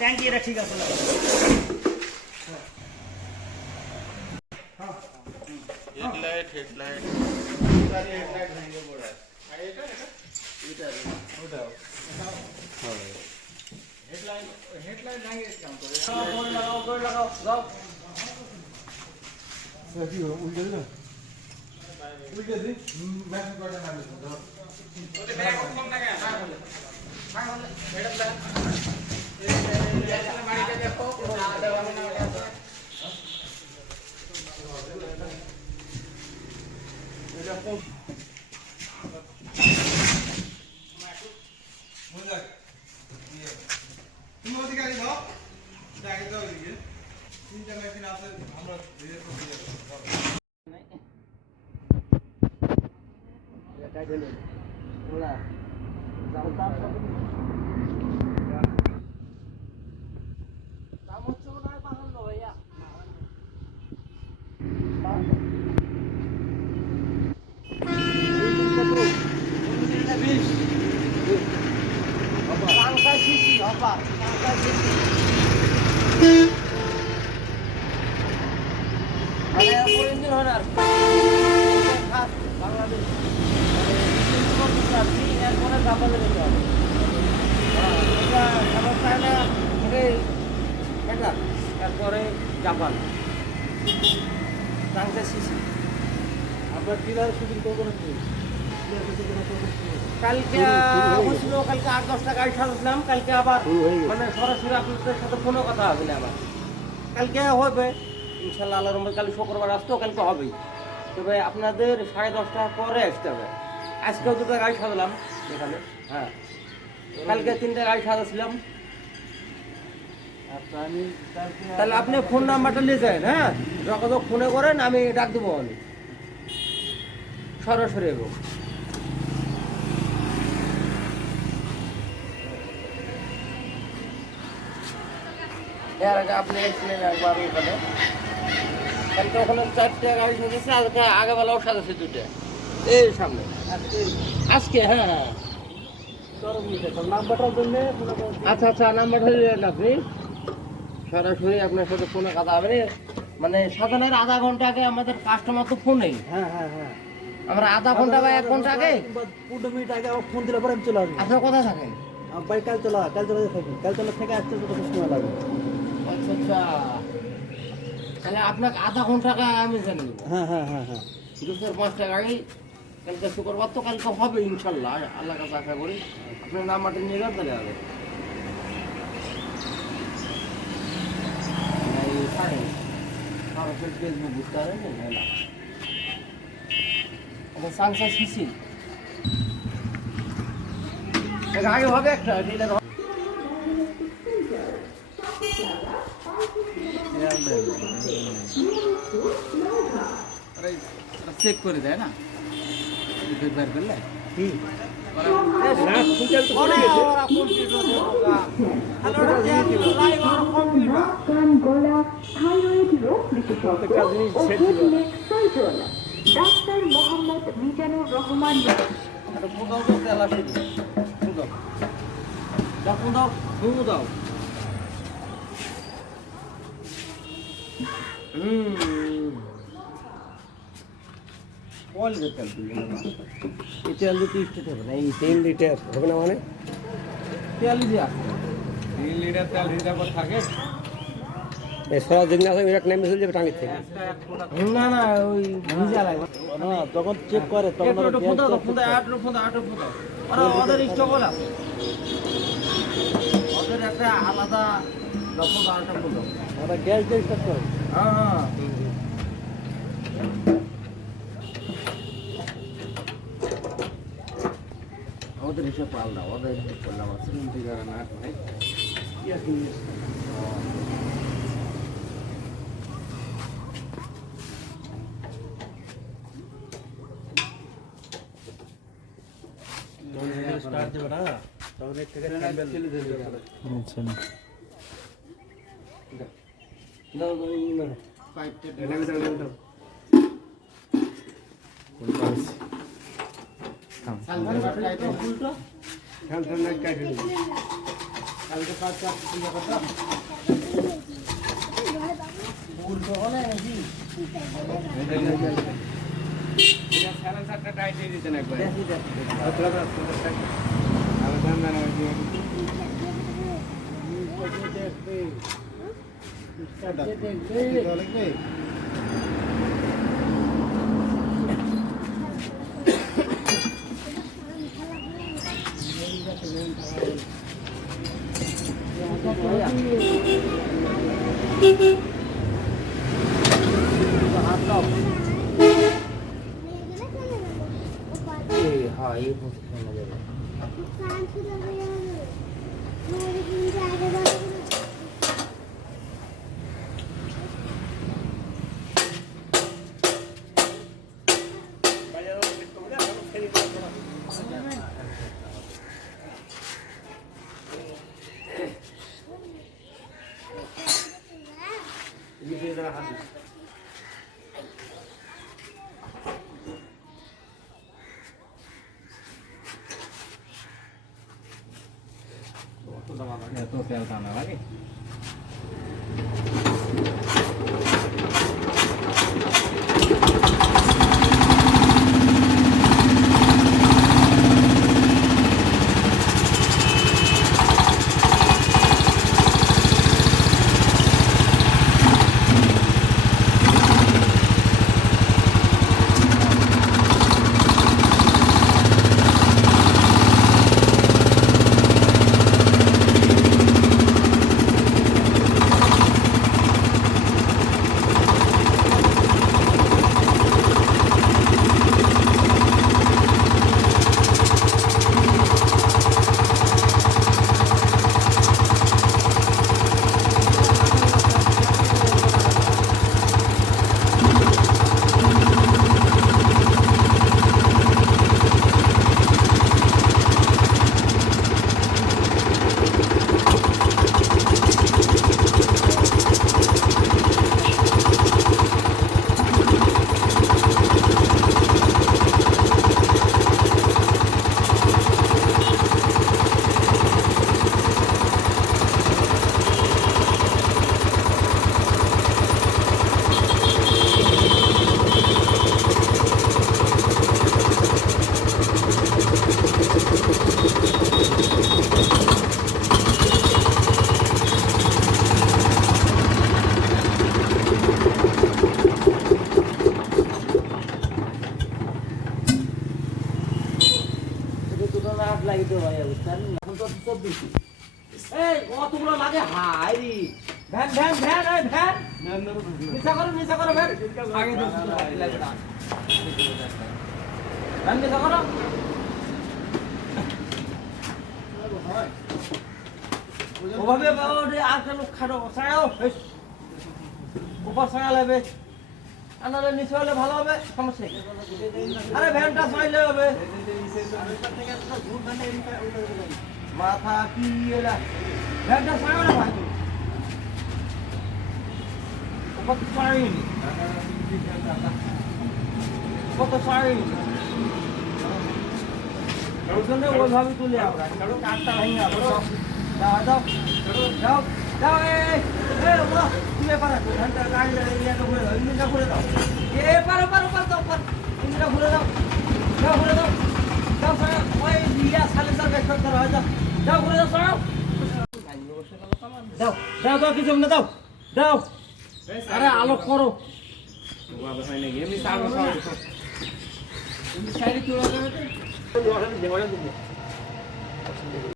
ট্যাঙ্কি এটা ঠিক আছে না হেডলাইট সারি হেডলাইট ভেঙে পড়ে আর এটা ওটাও হেডলাইট ভেঙে কাম করে লাগাও যাও কি উল্টে দিল উল্টে দিই ম্যাচ করে না ওতে ব্যাগ কম না কেন ম্যাডাম দা এই বাড়িটা দেখো দেওয়া না এটা কম তুমি ওদিকে আগে দাও আগে দাও ওদিকে তিনটা মেশিন আছে আমরা ধীরে করে দিয়ে তারপরে জাপান আপনার ডিলার শুটিং করবো না কালকে হয়েছিল কালকে 8-10টা গাড়ি সাজালাম কালকে আবার মানে সরাসরি আপনাদের সাথে ফোনে কথা হবে না আবার কালকে হবে ইনশাল্লাহ আল্লাহর রহমতে কাল শুক্রবার আসতেও কালকে হবেই তবে আপনাদের 10:30টার পরে আসতে হবে আজকেও 2টা গাড়ি সাজালাম এখানে হ্যাঁ কালকে 3টা গাড়ি সাজাছিলাম তাহলে আপনি ফোন নাম্বারটা নিয়ে যান হ্যাঁ যখন ফোনে করেন আমি ডাক দেবো আমি সরাসরি এবং এর আগে আপনি এসেছিলেন একবার ওখানে কালকে ওখানে 4টা গাড়ি সাজেছে আজকে আগেবেলাও সাজেছে 2টা এই সামনে আজকে হ্যাঁ হ্যাঁ নাম্বারটার জন্য আচ্ছা আচ্ছা নাম্বারটা দিলেন আপনি সরাসরি আপনার সাথে ফোনে কথা হবে মানে সাজানোর আধা ঘন্টা আগে আমাদের কাস্টমার তো ফোনেই হ্যাঁ হ্যাঁ হ্যাঁ আমরা আধা ঘন্টা বা 1 ঘন্টা আগে 15 মিনিট আগে ফোন দিলে পরে আমি চলে আসবো আপনার কথা থাকেন ভাই কাল চলে থাকি কাল চলে থেকে আসতে কত সময় লাগবে আচ্ছা আচ্ছা তাহলে আপনাকে আধা ঘন্টা আগে আমি জানি হ্যাঁ হ্যাঁ হ্যাঁ হ্যাঁ 2-5টা গাড়ি কালকে শুক্রবার তো কালকে হবে ইনশাল্লাহ আল্লাহ কাছে আশা করি আপনার নাম্বারটা নিয়ে যান তাহলে হবে ফেসবুক বুঝতে পারেন না এটা সাংসা সিসি আগে হবে একটা ডিলার চেক করে দেয় না বের করলে কি ডাক্তার মোহাম্মদ মিজানুর রহমান দাও তেল দিতে স্টেট হবে না এই 3 লিটার হবে না মানে তেল দিয়া 3 লিটার তেল রিজার্ভ থাকে এই সারা দিন আছে একটা নেমে চলে যাবে টাঙ্গি থেকে না না ওই ভিজা লাগবে না যখন চেক করে তখন একটু ফোন দাও ওদের স্টক হল আছে ওদের একটা আলাদা লক্ষ্য আরেকটা ফোন দাও ওরা গ্যাস দিয়ে স্টার্ট করে হ্যাঁ হ্যাঁ ওদের হিসাব পাল্টা ওদের হিসাব করলাম আছে কিন্তু না ভাই স্টার্ট দেবে না তখন এক থেকে ক্যাম্বেল চলে যাবে আচ্ছা দাও পাইপটা দাও কোন পাস সালমান কাটটা ফুলটা খেলতে না কাটে কালকে কাজ কাজ পূজা করতাম উল্টো হলে নাকি এটা সাড়ে 7টা টাইট দিয়ে দিতেন একবার দেখি দেখি হাত দাও হ্যাঁ এই পজিশনে যাবে এত তেল টানা লাগে লাগিতে ভাই বুঝছেন এখন তো 24 এই কতগুলো লাগে হাই রে ভ্যান ভ্যান ভ্যান এই ভ্যান নিচা করো ভ্যান আগে দেখো লাগে না ভ্যান নিচা করো ওভাবে ওরে আর কেন খাড়ো ছাড়াও উপর ছাড়া লাগবে আনালে নিচে হলে ভালো হবে সমস্যা নেই আরে ভ্যানটা ছাড়লে হবে মাথা কি এলা ভ্যানটা ছাড়ো না ভাই কত ছাড়িনি কত ছাড়িনি ওখানে ওইভাবে তুলে আমরা কাঠটা ভেঙে যাও যাও যাও যাও এই ওরা তুলে পারা ঘন্টা গাড়ি ইয়েটা ঘুরে দাও ইঞ্জিনটা ঘুরে দাও এ পারো দাও ইঞ্জিনটা ঘুরে দাও ঘুরে দাও যাও সরা ওই ইয়া সালে সালে বেশ করে হয় যাও ঘুরে দাও সরাও দাও কিছু না দাও আরে আলো করো বাবা হয় নাকি এমনি সাইডে তুলে